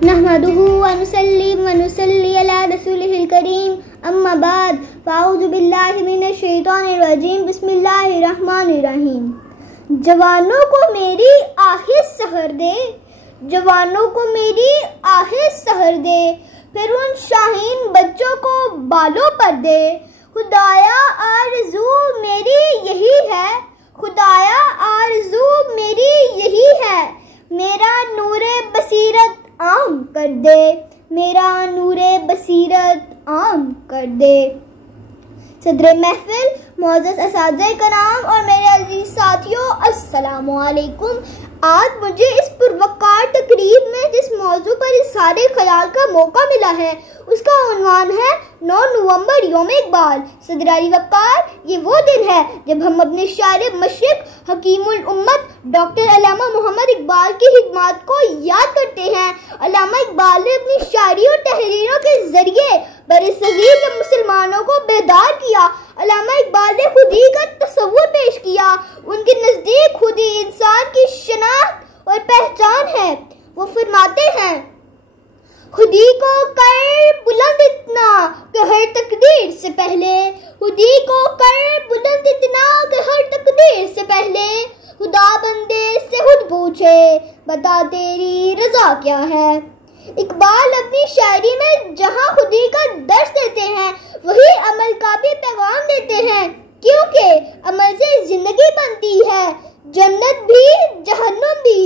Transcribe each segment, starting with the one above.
नहमदुहु व नुसल्ली व नुसल्ली अला रसूलिहिल करीम अम्मा बाद फ़अऊज़ु बिल्लाहि मिनश शैतानिर रजीम बिस्मिल्लाहिर रहमानिर रहीम। जवानों को मेरी आहें सहर दे, जवानों को मेरी आहें सहर दे, फिर उन शाहीन बच्चों को बालों पर दे। खुदाया आरज़ू मेरी यही है, खुदाया आरज़ू मेरी यही है, मेरा नूरे बसीरत आम कर दे, मेरा नूरे बसीरत आम कर दे। सदर महफिल, मुअज़्ज़ज़ असातिज़ा कराम और मेरे अज़ीज़ साथियों, अस्सलामु अलैकुम। आज मुझे इस पुरवकार तकरीब में जिस मौजू पर इज़हारे ख़याल का मौका मिला है उसका उन्वान है 9 नवंबर यौम इक़बाल। सदरारी वक़ार, ये वो दिन है जब हम अपने शायर मशरिक़ हकीमुल उम्मत डॉक्टर अल्लामा मोहम्मद इक़बाल की खिदमत को याद करते हैं। अल्लामा इक़बाल ने अपनी शायरी और तहरीरों के जरिए बरसगीर के मुसलमानों को बेदार किया। अल्लामा इक़बाल ने खुदी का तस्वुर पेश किया। उनके नज़दीक खुदी इंसान की शनाख्त और पहचान है। वो फरमाते हैं, खुदी को कर बुलंद इतना कि हर तकदीर से पहले, खुदी को कर बुलंद इतना कि हर तकदीर से पहले, खुदा बंदे से खुद पूछे बता तेरी रजा क्या है। इकबाल अपनी शायरी में जहाँ खुदी का दर्स देते हैं वही अमल का भी पैगाम देते हैं, क्योंकि अमल से जिंदगी बनती है, जन्नत भी जहन्नुम भी।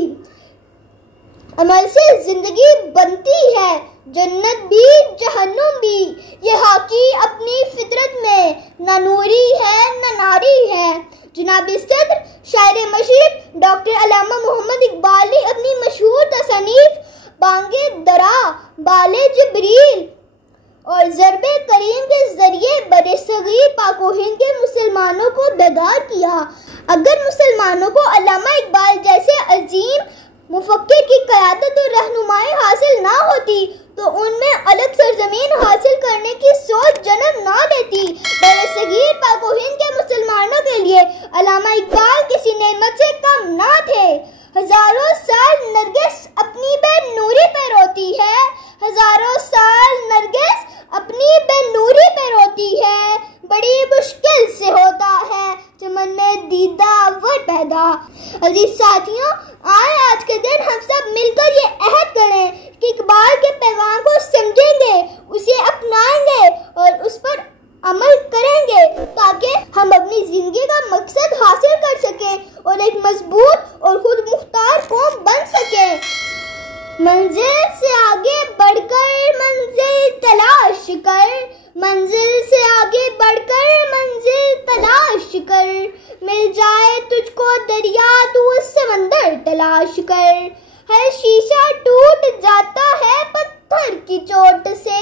अमल से जिंदगी बनती है, जन्नत भी जहन्नुम भी। ये हाकी अपनी फितरत में न नूरी है न नारी है। जनाब सदर शायर मशरिक़ डॉक्टर अल्लामा मोहम्मद इक़बाल ने अपनी मशहूर तसनीफ बांगे दरा, बाले जिब्रील और ज़रबे करीम के जरिए बरसगीर पाक व हिंद के मुसलमानों को बेदार किया। अगर मुसलमानों को अल्लामा इक़बाल जैसे अजीम मुफक्किर की क़यादत और रहनुमाई हासिल ना होती तो उनमें अलग सरजमीन हासिल करने की सोच जन्म ना लेती। बरसगीर पाक व हिंद के मुसलमानों के लिए अल्लामा इक़बाल किसी नेमत से कम ना थे। हजारों साल नरगिस अपनी बेनूरी पे रोती है, हजारों साल नरगिस अपनी बेनूरी पे रोती है, बड़ी मुश्किल से होता है चमन में दीदावर पैदा। अजीज साथियों, आए आज के दिन हम सब मिलकर ये अहद करें कि इक़बाल के पैगाम को समझेंगे, उसे अपनाएंगे और उस पर अमल करेंगे ताकि हम अपनी जिंदगी का मकसद हासिल कर सकें और एक मजबूत और खुद मुख्तार कौम बन सकें। मंजिल से आगे बढ़कर मंजिल तलाश कर, मंजिल से आगे बढ़कर मंजिल तलाश कर, मिल जाए तुझको दरिया तू समंदर तलाश कर। हर शीशा टूट जाता है पत्थर की चोट से,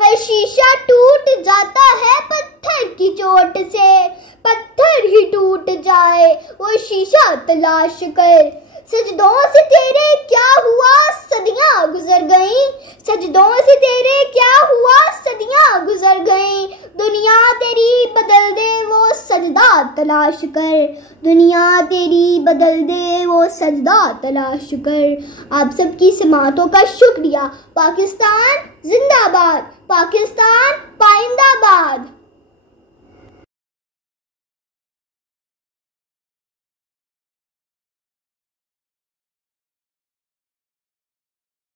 हर शीशा टूट जाता है पत्थर की चोट से, पत्थर ही टूट जाए वो शीशा तलाश कर। सजदों से तेरे क्या हुआ सदियां गुजर गईं, सजदों से तेरे क्या हुआ सदियां गुजर गईं, दुनिया तेरी बदल दे वो सजदा तलाश कर, दुनिया तेरी बदल दे वो सजदा तलाश कर। आप सबकी समातों का शुक्रिया। पाकिस्तान जिंदाबाद, पाकिस्तान पाइंदाबाद।